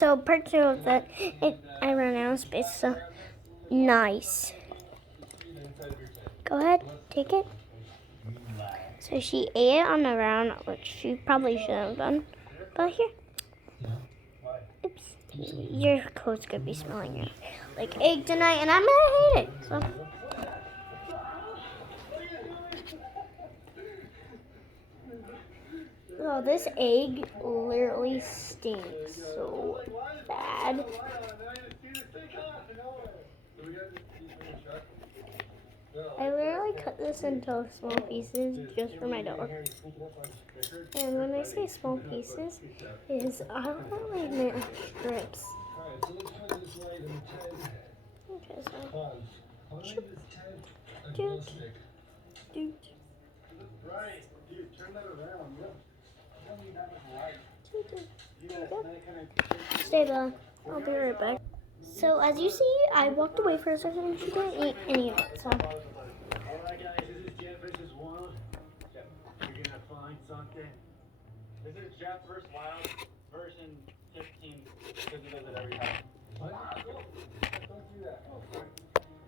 So part two of that, I ran out of space, so nice. Go ahead, take it. So she ate it on the ground, which she probably shouldn't have done. But here, oops, your coat's gonna be smelling like egg tonight, and I'm gonna hate it. So. Oh, this egg literally stinks so bad. I literally cut this into small pieces just for my dog. And when I say small pieces, is I don't like meant strips. Okay, so doot, doot. Stay there. I'll be right back. So as you see, I walked away for a second and she didn't eat any of it. So. Alright guys, this is Jeff vs. Wild. You're gonna find something. This is Jeff vs. Wild version 15 because he does it every time. What? Don't do that. Oh, sorry.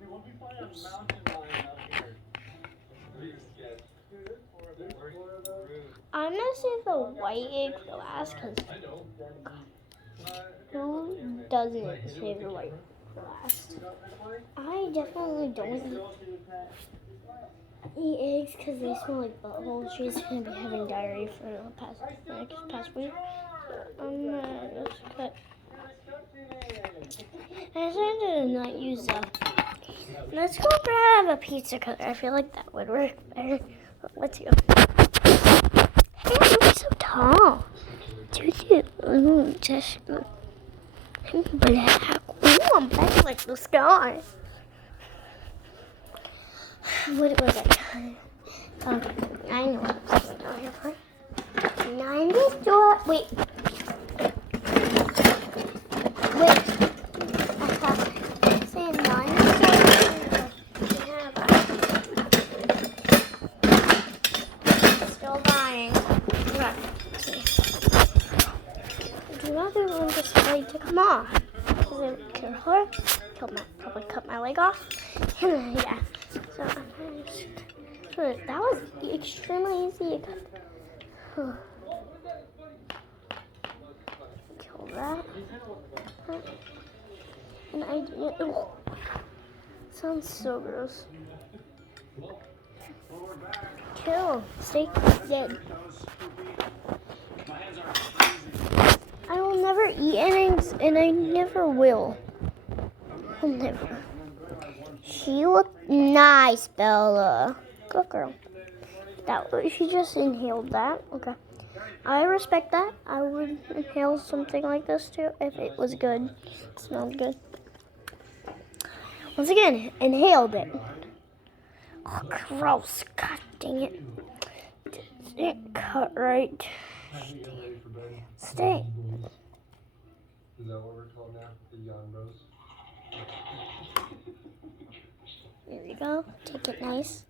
Dude, we'll be playing a mountain lion out here. I'm gonna save the white egg for last because who doesn't save the white for last? I definitely don't eat eggs because they smell like buttholes. She's gonna be having diarrhea for the past week. I'm gonna just cut. I decided to not use let's go grab a pizza cutter. I feel like that would work better. Let's go. Hey, you're so tall. Just black. Ooh, I'm black like the sky. What was I? I know what I'm saying. 90 store. Wait. I thought saying 90 still dying. Do not want this blade to come off. Because it would kill her. Probably cut my leg off. And yeah. So that was extremely easy. Kill that. And I didn't. Sounds so gross. Kill. Stay dead. I will never eat eggs, and I never will. I'll never. She looked nice, Bella. Good girl. She just inhaled that. Okay. I respect that. I would inhale something like this too if it was good. It smelled good. Once again, inhaled it. Oh, gross. God dang it. Didn't cut right. Stay. Is that what we're called now? The Yon Bros? There we go. Take it nice.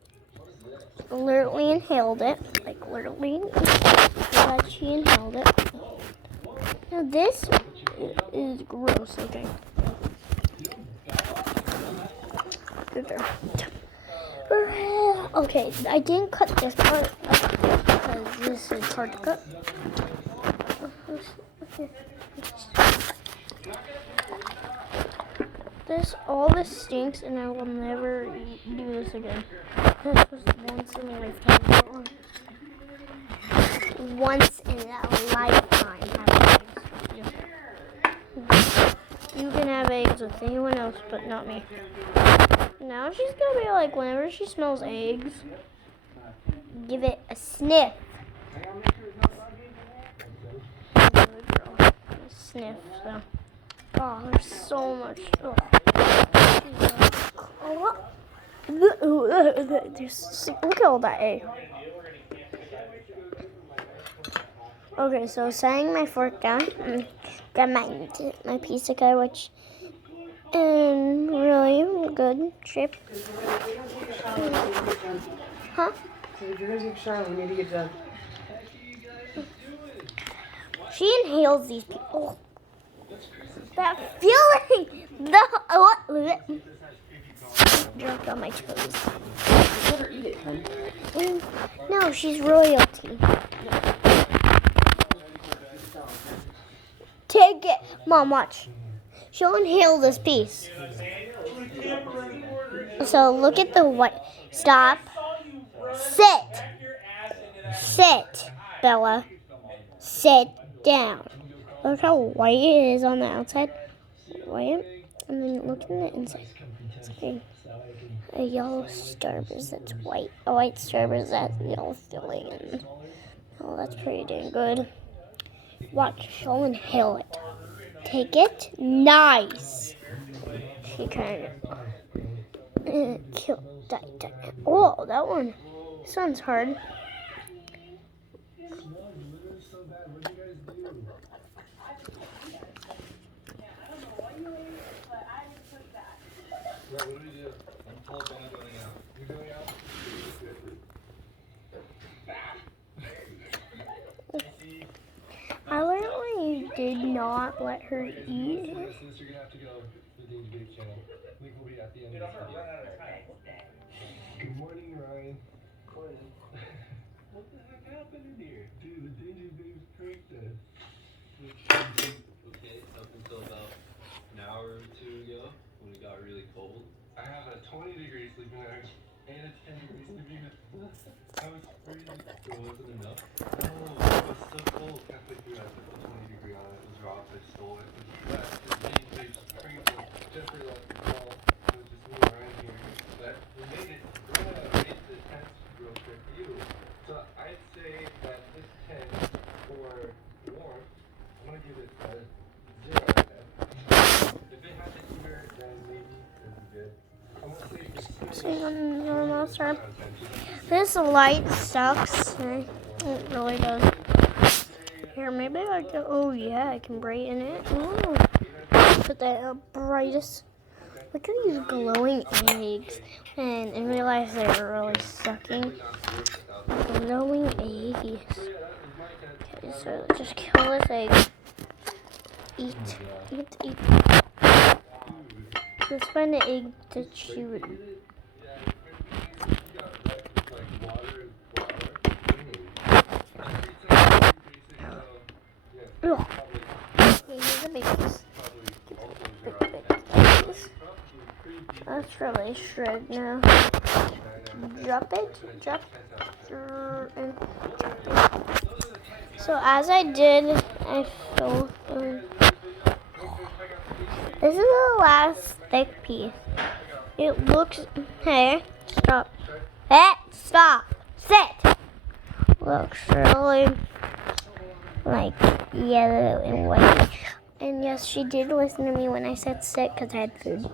Literally inhaled it. Like literally. Glad she inhaled it. Now this is gross looking. Good girl. Okay, I didn't cut this part because this is hard to cut. All this stinks, and I will never do this again. This was once in a lifetime. Once in a lifetime. You can have eggs with anyone else, but not me. Now she's gonna be like, whenever she smells eggs, give it a sniff. Sniff. So, oh, there's so much. Oh. Look at all that egg. Okay, so setting my fork down, grab my pizza cutter, which in really good shape. Huh? So if you're gonna take Charlotte, we need to get done. She inhales these people. That feeling. What? Dropped on my toes. Let her eat it, hun. No, she's royalty. Take it. Mom, watch. She'll inhale this piece. So look at the white. Stop. Sit. Sit, Bella. Sit down. Look how white it is on the outside. White. And then look in the inside. It's like a yellow starburst that's white. A white starburst that's yellow filling. And, oh, that's pretty dang good. Watch. She'll inhale it. Take it. Nice. She kind of killed that. Oh, that one. This one's hard. What do we do? I'm told I'm going out. You're going out? I literally did not let her eat. You're gonna have to go to the Danger Babe channel. Link will be at the end of this video. Good morning, Ryan. What the heck happened in here? Dude, the Danger Babe's pranked us. Okay, up until about an hour or two ago, when it got really cold. I have a 20-degree sleeping bag and a 10-degree sleeping bag. I was freezing. It wasn't enough. No, it was so cold. Halfway through, I put the 20-degree on it. It was raw. I stole it. But the Danger Babe's pranked us. Jeffrey left the call. It was just me and Ryan here. But we made it. We're gonna rate the tent real quick for you. So I'd say that this tent for warmth, I'm gonna give it a 0 out of 10. If it had the heater, then maybe it'd be good. I'm gonna say This light sucks. It really does. Here, maybe I can. Oh yeah, I can brighten it. Ooh. Put the brightest. Look at these glowing eggs, and I realized they were really sucking. Glowing eggs. Okay, so just kill this egg. Eat. Let's find the egg to chew it. Ugh. Here's a big piece. That's really shred now. Drop it. And so as I did, I filled. This is the last thick piece. It looks. Hey, stop. Hey, stop. Sit. Looks really like yellow and white. And yes, she did listen to me when I said sit because I had food.